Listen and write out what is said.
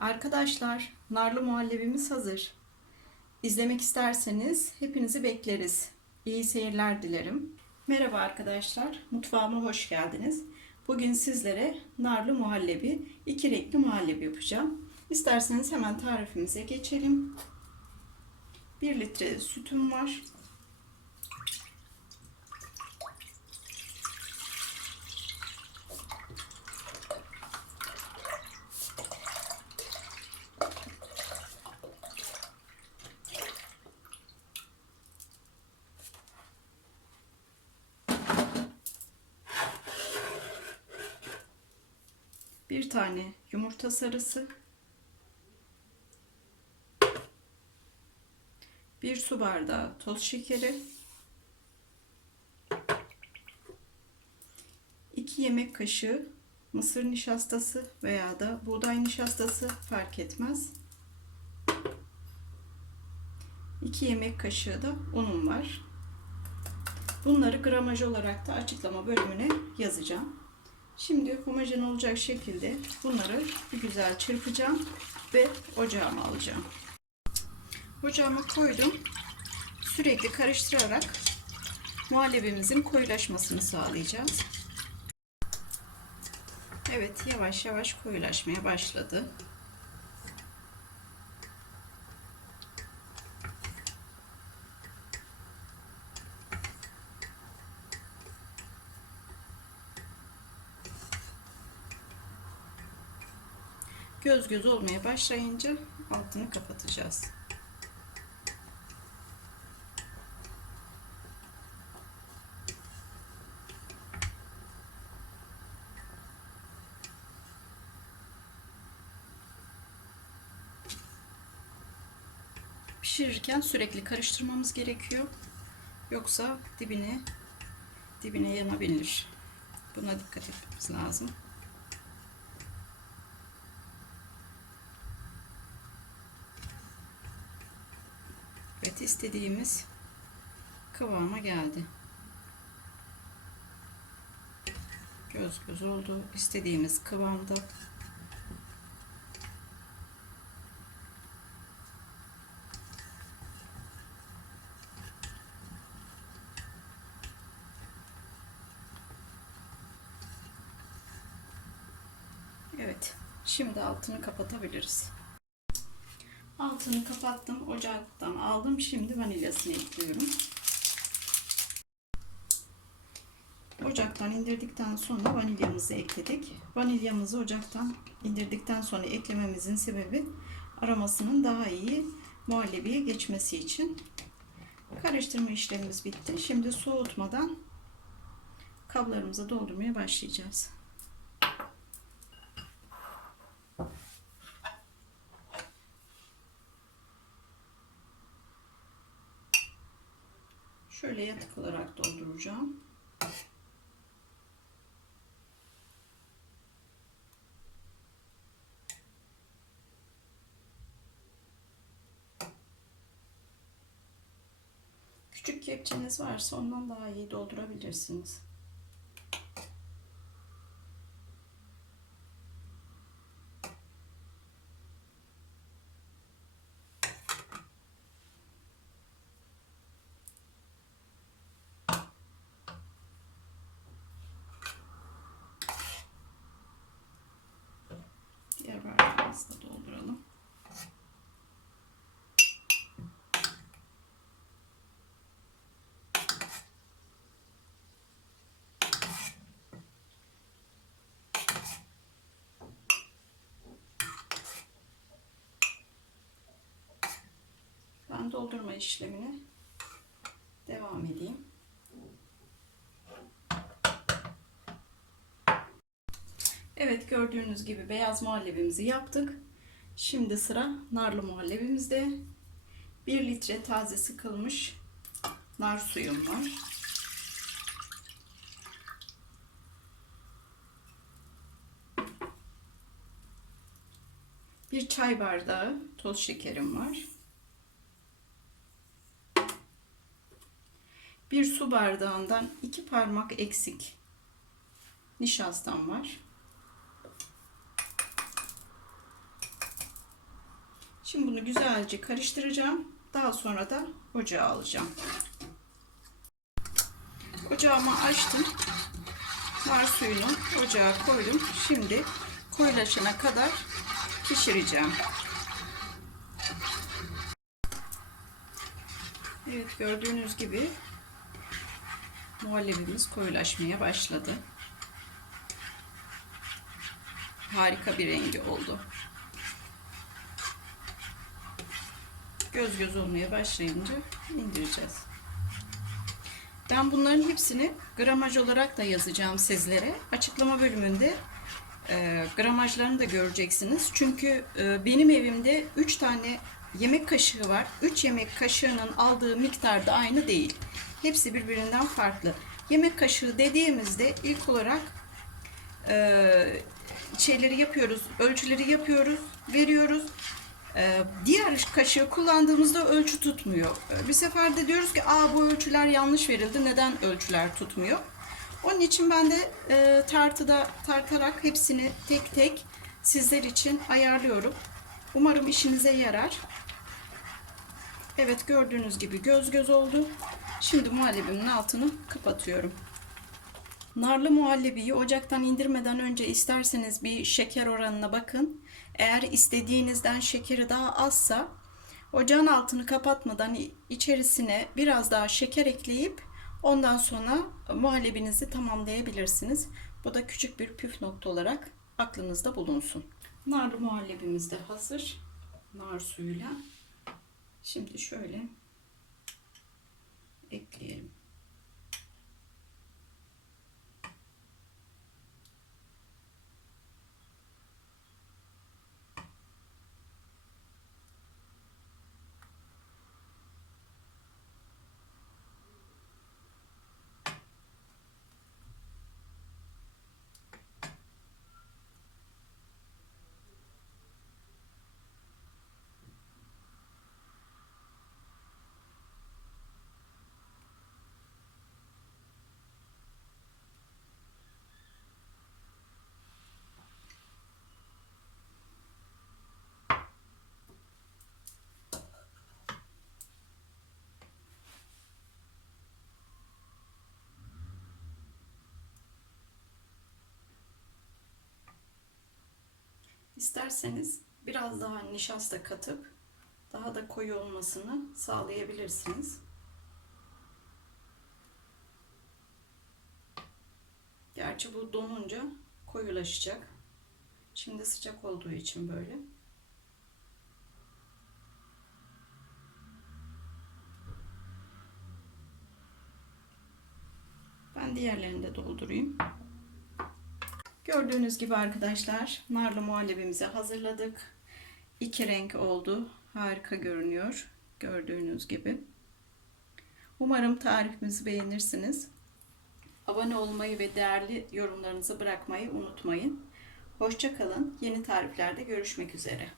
Arkadaşlar, narlı muhallebimiz hazır. İzlemek isterseniz hepinizi bekleriz. İyi seyirler dilerim. Merhaba arkadaşlar, mutfağıma hoş geldiniz. Bugün sizlere narlı muhallebi, iki renkli muhallebi yapacağım. İsterseniz hemen tarifimize geçelim. 1 litre sütüm var. Bir tane yumurta sarısı. Bir su bardağı toz şekeri. 2 yemek kaşığı mısır nişastası veya da buğday nişastası fark etmez. 2 yemek kaşığı da unum var. Bunları gramaj olarak da açıklama bölümüne yazacağım. Şimdi homojen olacak şekilde bunları bir güzel çırpacağım ve ocağıma alacağım. Ocağıma koydum. Sürekli karıştırarak muhallebimizin koyulaşmasını sağlayacağız. Evet yavaş yavaş koyulaşmaya başladı. Göz göz olmaya başlayınca altını kapatacağız. Pişirirken sürekli karıştırmamız gerekiyor. Yoksa dibine dibine yanabilir. Buna dikkat etmemiz lazım. Evet istediğimiz kıvama geldi. Göz göz oldu. istediğimiz kıvamda. Evet. Şimdi altını kapatabiliriz. Altını kapattım. Ocaktan aldım. Şimdi vanilyasını ekliyorum. Ocaktan indirdikten sonra vanilyamızı ekledik. Vanilyamızı ocaktan indirdikten sonra eklememizin sebebi aromasının daha iyi muhallebiye geçmesi için. Karıştırma işlemimiz bitti. Şimdi soğutmadan kablarımıza doldurmaya başlayacağız. Şöyle yatık olarak dolduracağım. Küçük kepçeniz varsa ondan daha iyi doldurabilirsiniz. Diğer da dolduralım. Ben doldurma işlemine devam edeyim. Evet gördüğünüz gibi beyaz muhallebimizi yaptık. Şimdi sıra narlı muhallebimizde. 1 litre taze sıkılmış nar suyum var. Bir çay bardağı toz şekerim var. Bir su bardağından iki parmak eksik nişastam var. Şimdi bunu güzelce karıştıracağım. Daha sonra da ocağa alacağım. Ocağımı açtım. Nar suyunu ocağa koydum. Şimdi koyulaşana kadar pişireceğim. Evet gördüğünüz gibi muhallebimiz koyulaşmaya başladı. Harika bir rengi oldu. Göz göz olmaya başlayınca indireceğiz. Ben bunların hepsini gramaj olarak da yazacağım sizlere. Açıklama bölümünde e, gramajlarını da göreceksiniz. Çünkü e, benim evimde 3 tane yemek kaşığı var. 3 yemek kaşığının aldığı miktar da aynı değil. Hepsi birbirinden farklı. Yemek kaşığı dediğimizde ilk olarak e, şeyleri yapıyoruz, ölçüleri yapıyoruz, veriyoruz. Ee, diğer kaşığı kullandığımızda ölçü tutmuyor. Ee, Bir sefer de diyoruz ki Aa, bu ölçüler yanlış verildi. Neden ölçüler tutmuyor? Onun için ben de e, tartıda tartarak hepsini tek tek sizler için ayarlıyorum. Umarım işinize yarar. Evet gördüğünüz gibi göz göz oldu. Şimdi muhallebimin altını kapatıyorum. Narlı muhallebiyi ocaktan indirmeden önce isterseniz bir şeker oranına bakın. Eğer istediğinizden şekeri daha azsa ocağın altını kapatmadan içerisine biraz daha şeker ekleyip ondan sonra muhallebinizi tamamlayabilirsiniz. Bu da küçük bir püf nokta olarak aklınızda bulunsun. Narlı muhallebimiz de hazır. Nar suyuyla. Şimdi şöyle ekleyelim. İsterseniz biraz daha nişasta katıp daha da koyu olmasını sağlayabilirsiniz. Gerçi bu donunca koyulaşacak. Şimdi sıcak olduğu için böyle. Ben diğerlerini de doldurayım. Gördüğünüz gibi arkadaşlar narlı muhallebimizi hazırladık. İki renk oldu. Harika görünüyor. Gördüğünüz gibi. Umarım tarifimizi beğenirsiniz. Abone olmayı ve değerli yorumlarınızı bırakmayı unutmayın. Hoşçakalın. Yeni tariflerde görüşmek üzere.